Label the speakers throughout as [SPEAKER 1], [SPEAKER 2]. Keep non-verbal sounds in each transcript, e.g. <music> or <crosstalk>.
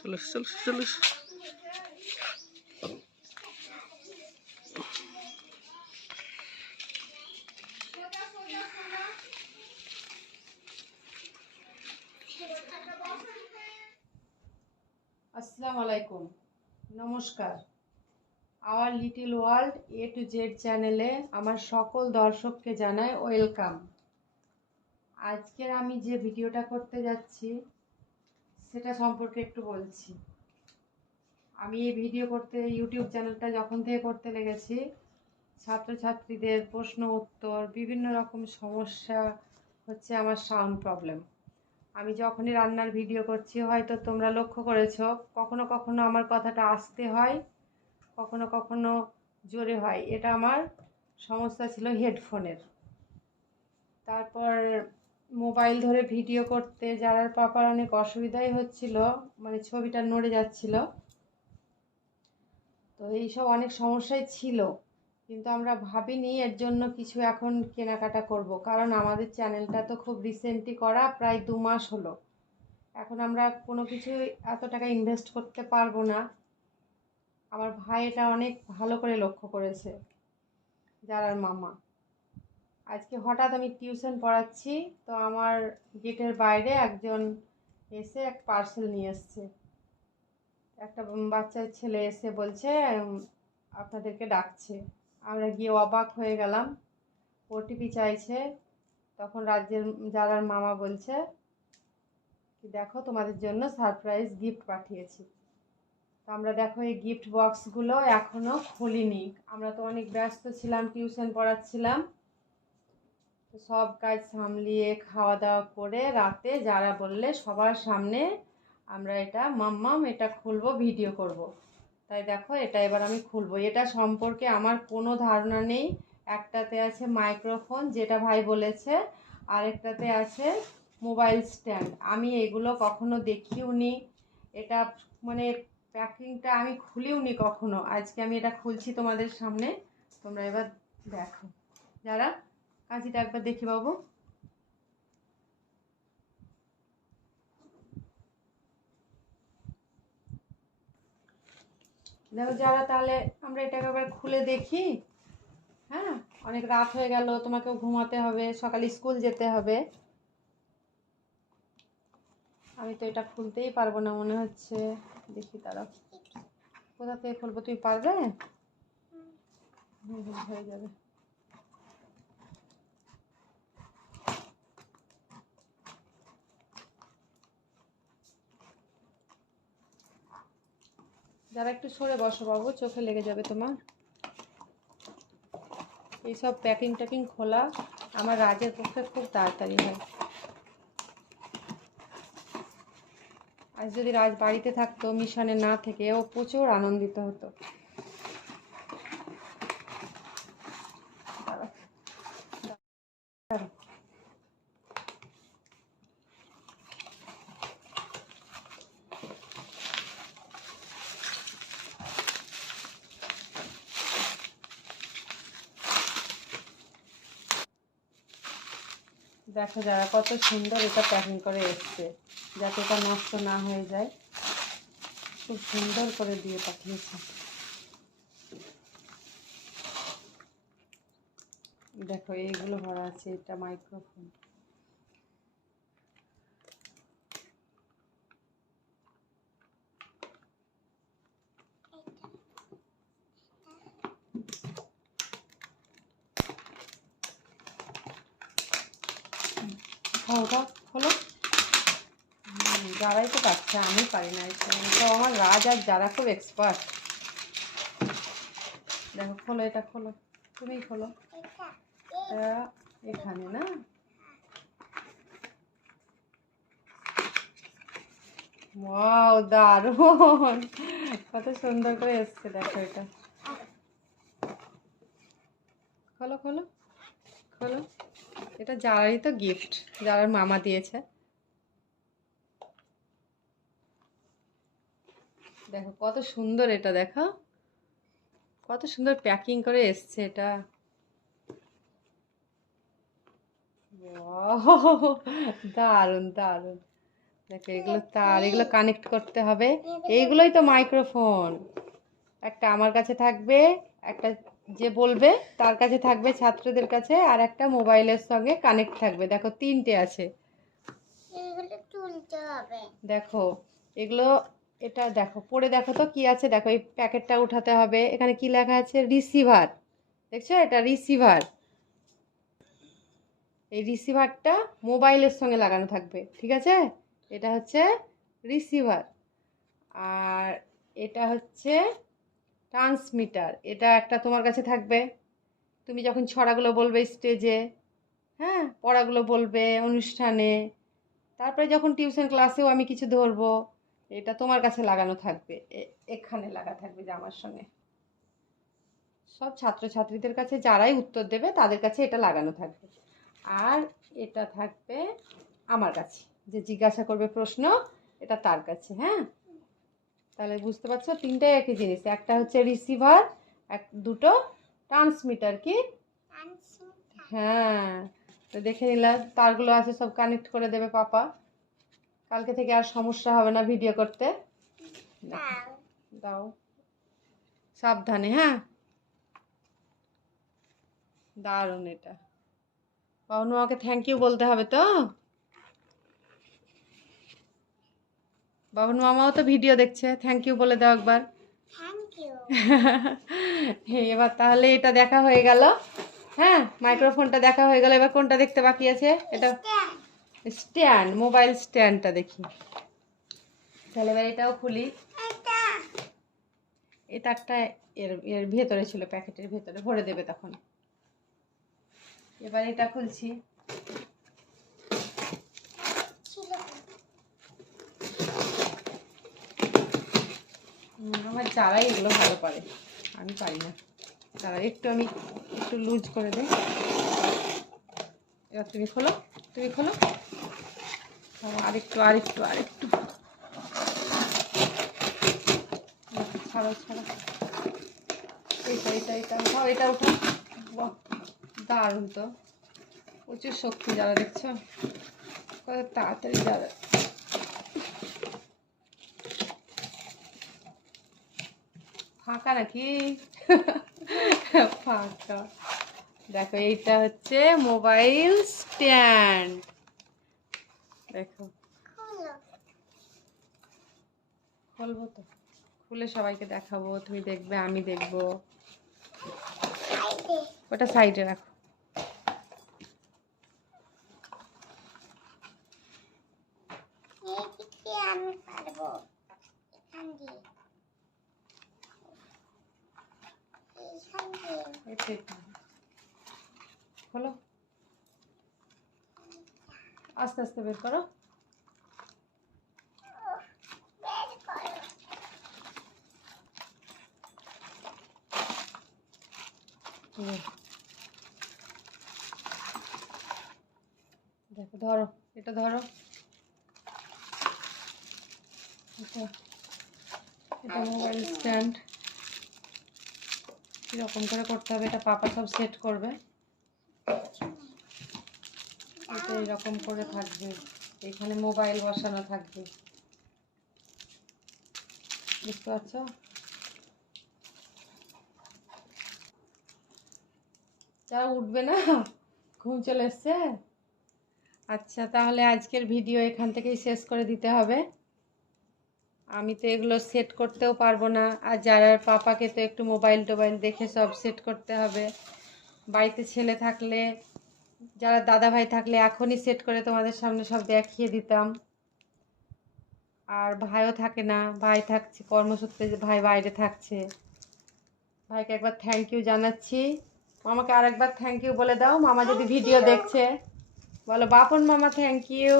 [SPEAKER 1] চলো চলো চলো
[SPEAKER 2] আসসালামু আলাইকুম। নমস্কার। Our little world A to Z চ্যানেলে আমার সকল দর্শককে জানাই ওয়েলকাম আজকের আমি যে ভিডিওটা করতে যাচ্ছি সেটা সম্পর্কে একটু বলছি। আমি এই ভিডিও করতে ইউটিউব চ্যানেলটা যখন থেকে করতে লেগেছি, ছাত্রছাত্রীদের প্রশ্ন, উত্তর, বিভিন্ন রকম সমস্যা হচ্ছে আমার সাউন্ড প্রবলেম আমি যখনই রান্নার ভিডিও করছি, হয়তো তোমরা লক্ষ্য করেছ, কখনো কখনো আমার কথাটা আসতে হয়, কখনো কখনো জোরে হয়। এটা আমার সমস্যা ছিল হেডফোনের তারপর মোবাইল ধরে ভিডিও করতে, যারার পাপার অনেক অসুবিধাই হচ্ছিল মানে ছবিটা নড়ে যাচ্ছিল। তো এইসব অনেক সমস্যাই ছিল। কিন্তু আমরা ভাবিনি এর জন্য কিছু এখন কেনাকাটা করব। কারণ আমাদের চ্যানেলটা তো খুব রিসেন্টলি করা, প্রায় দু মাস হলো। এখন আমরা কোনো কিছু এত টাকা ইনভেস্ট করতে পারব না। আমার ভাই এটা অনেক ভালো করে লক্ষ্য করেছে যারার মামা। আজকে হঠাৎ আমি টিউশন পড়াচ্ছি, তো আমার গেটের বাইরে একজন এসে এক পার্সেল নিয়ে এসছে। একটা বাচ্চার ছেলে এসে বলছে আপনাদেরকে ডাকছে। আমরা গিয়ে অবাক হয়ে গেলাম। ওটিপি চাইছে। তখন রাজ্যের যারার মামা বলছে দেখো, তোমাদের জন্য সারপ্রাইজ গিফট পাঠিয়েছি। তো আমরা দেখো, এই গিফট বক্সগুলো এখনও খুলিনি। আমরা তো অনেক ব্যস্ত ছিলাম, টিউশন পড়াচ্ছিলাম। সব কাজ সামলিয়ে খাওয়া দাওয়া করে রাতে যারা বললে সবার সামনে আমরা এটা মাম্মাম এটা খুলবো, ভিডিও করব। তাই দেখো এটা এবার আমি খুলবো। এটা সম্পর্কে আমার কোনো ধারণা নেই। একটাতে আছে মাইক্রোফোন, যেটা ভাই বলেছে। আরেকটাতে আছে মোবাইল স্ট্যান্ড। আমি এগুলো কখনো দেখিও নি। এটা মানে প্যাকিংটা আমি খুলিও নি কখনো। আজকে আমি এটা খুলছি তোমাদের সামনে। তোমরা এবার দেখো। যারা কাঁচিটা একবার দেখি বাবু। দেখো যারা তাহলে আমরা এটাকে এবার খুলে দেখি হ্যাঁ? অনেক রাত হয়ে গেল তোমাকেও ঘুমাতে হবে সকালে স্কুল যেতে হবে। আমি তো এটা খুলতেই পারব না মনে হচ্ছে। দেখি তারা কোথা থেকে খুলবো? তুমি পারবে? হুম, হুম, হয়ে যাবে। যারা একটু সরে বসো বাবু, চোখে লেগে যাবে তোমার। এইসব প্যাকিং ট্যাকিং খোলা, আমার রাজের পক্ষে খুব তাড়াতাড়ি হয়। আজ যদি রাজ বাড়িতে থাকতো, মিশনে না থেকে, ও প্রচুর আনন্দিত হতো। দেখো যারা কত সুন্দর এটা প্যাকিং করে এসছে, যাতে এটা নষ্ট না হয়ে যায়। খুব সুন্দর করে দিয়ে পাঠিয়েছে। দেখো, এইগুলো ভরা আছে, এটা মাইক্রোফোন ওটা হলো? যারাই তো পাচ্ছে, আমি পারি না তো আমার রাজ আর যারা খুব এক্সপার্ট দেখো, খোলো এটা, খোলো। তুমি খোলো। এখানে, না? ওয়াও, দারুণ! কত সুন্দর করে এসছে, দেখো এটা। খোলো খোলো। খোলো। এটা যারারই তো গিফট যারার মামা দিয়েছে। দেখো, কত সুন্দর এটা, দেখো। কত সুন্দর প্যাকিং করে এসছে এটা। দারুণ দারুণ। দেখো, এগুলো তার, এগুলো কানেক্ট করতে হবে। এইগুলোই তো মাইক্রোফোন একটা আমার কাছে থাকবে, একটা যে বলবে তার কাছে থাকবে ছাত্রদের কাছে আর একটা মোবাইলের সঙ্গে কানেক্ট থাকবে। দেখো তিনটে আছে। দেখো এগুলো এটা দেখো পড়ে দেখো তো কি আছে। দেখো এই প্যাকেটটা উঠাতে হবে। এখানে কি লেখা আছে? রিসিভার দেখছ? এটা রিসিভার এই রিসিভারটা মোবাইলের সঙ্গে লাগানো থাকবে ঠিক আছে? এটা হচ্ছে রিসিভার আর এটা হচ্ছে ট্রান্সমিটার, এটা একটা তোমার কাছে থাকবে। তুমি যখন ছড়াগুলো বলবে স্টেজে হ্যাঁ পড়াগুলো বলবে অনুষ্ঠানে, তারপরে যখন টিউশন ক্লাসেও আমি কিছু ধরবো, এটা তোমার কাছে লাগানো থাকবে এখানে লাগা থাকবে জামার সঙ্গে। সব ছাত্রছাত্রীদের কাছে যারাই উত্তর দেবে, তাদের কাছে এটা লাগানো থাকবে। আর এটা থাকবে আমার কাছে, যে জিজ্ঞাসা করবে প্রশ্ন, এটা তার কাছে হ্যাঁ? তাহলে বুঝতে পারছ তিনটাই একই জিনিস। একটা হচ্ছে রিসিভার এক দুটো ট্রান্সমিটার কি? হ্যাঁ তো দেখে নিলাম তারগুলো আছে সব কানেক্ট করে দেবে পাপা। কালকে থেকে আর সমস্যা হবে না ভিডিও করতে?
[SPEAKER 1] দাও।
[SPEAKER 2] সাবধানে হ্যাঁ? দারুণ এটা। বাবনু আমাকে থ্যাংক ইউ বলতে হবে তো? বাবনু মামাও তো ভিডিও দেখছে। থ্যাংক ইউ বলে দাও একবার। <laughs> এবার তাহলে এটা দেখা হয়ে গেল। হ্যাঁ মাইক্রোফোনটা দেখা হয়ে গেল। এবার কোনটা দেখতে বাকি আছে? এটা স্ট্যান্ড মোবাইল স্ট্যান্ডটা দেখি। তাহলে এবার এটাও খুলি।
[SPEAKER 1] এটা।
[SPEAKER 2] তারটা এর এর ভেতরে ছিল প্যাকেটের ভেতরে। ভরে দেবে তখন। এবার এটা খুলছি
[SPEAKER 1] ছিল
[SPEAKER 2] যারাই এগুলো ভালো পারে। আমি পারি না। তারা একটু আমি একটু লুজ করে দিই। এবার তুমি খোলো তুমি খোলো। আরেকটু আরেকটু আরেকটু। ছাড়ো ছাড়ো। এইটা এটা এটা এটা দারুণ তো। প্রচুর শক্তি যারা দেখছ। তাড়াতাড়ি যারা ফাঁকা নাকি? ফাঁকা। দেখো, এইটা হচ্ছে মোবাইল স্ট্যান্ড। দেখো। খুলবো তো। খুলে সবাইকে দেখাবো। তুমি দেখবে, আমি দেখব। ওটা সাইডে রাখো
[SPEAKER 1] এই দিক দিয়ে আমি পারব এখান দিয়ে এইখান দিয়ে
[SPEAKER 2] এটা এটা। খোলো। আস্তে আস্তে বের করো। দেখো ধরো এটা ধরো। এটা এটা মোবাইল স্ট্যান্ড কীরকম করে করতে হবে, এটা পাপা সব সেট করবে। এটা এরকম করে থাকবে। এখানে মোবাইল বসানো থাকবে। বুঝতে পারছ? যা উঠবে না, ঘুম চলে এসছে? আচ্ছা তাহলে আজকের ভিডিও এখান থেকেই শেষ করে দিতে হবে। আমি তো এগুলো সেট করতেও পারব না। আর যারা পাপাকে তো একটু মোবাইল টোবাইল দেখে সব সেট করতে হবে। বাড়িতে ছেলে থাকলে যারা দাদা ভাই থাকলে এখনই সেট করে তোমাদের সামনে সব দেখিয়ে দিতাম। আর ভাইও থাকে না ভাই থাকছে কর্মসূত্রে যে ভাই বাইরে থাকছে। ভাইকে একবার থ্যাংক ইউ জানাচ্ছি। মামাকে আর একবার থ্যাংক ইউ বলে দাও। মামা যদি ভিডিও দেখছে বলো বাপন মামা থ্যাংক ইউ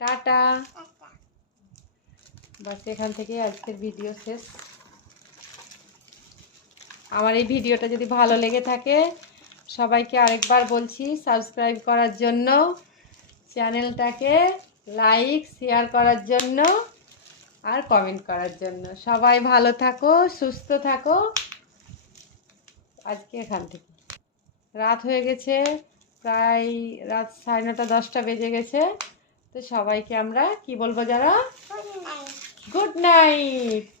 [SPEAKER 2] টাটা। বাস এখান থেকে আজকের ভিডিও শেষ। আমার এই ভিডিওটা যদি ভালো লেগে থাকে, সবাইকে আরেকবার বলছি, সাবস্ক্রাইব করার জন্য, চ্যানেলটাকে লাইক, শেয়ার করার জন্য, আর কমেন্ট করার জন্য। সবাই ভালো থাকো, সুস্থ থাকো। আজকে এখান থেকে। রাত হয়ে গেছে, প্রায় রাত সাড়ে নটা দশটা বেজে গেছে। তো সবাইকে আমরা, কি বলব যারা? Good night.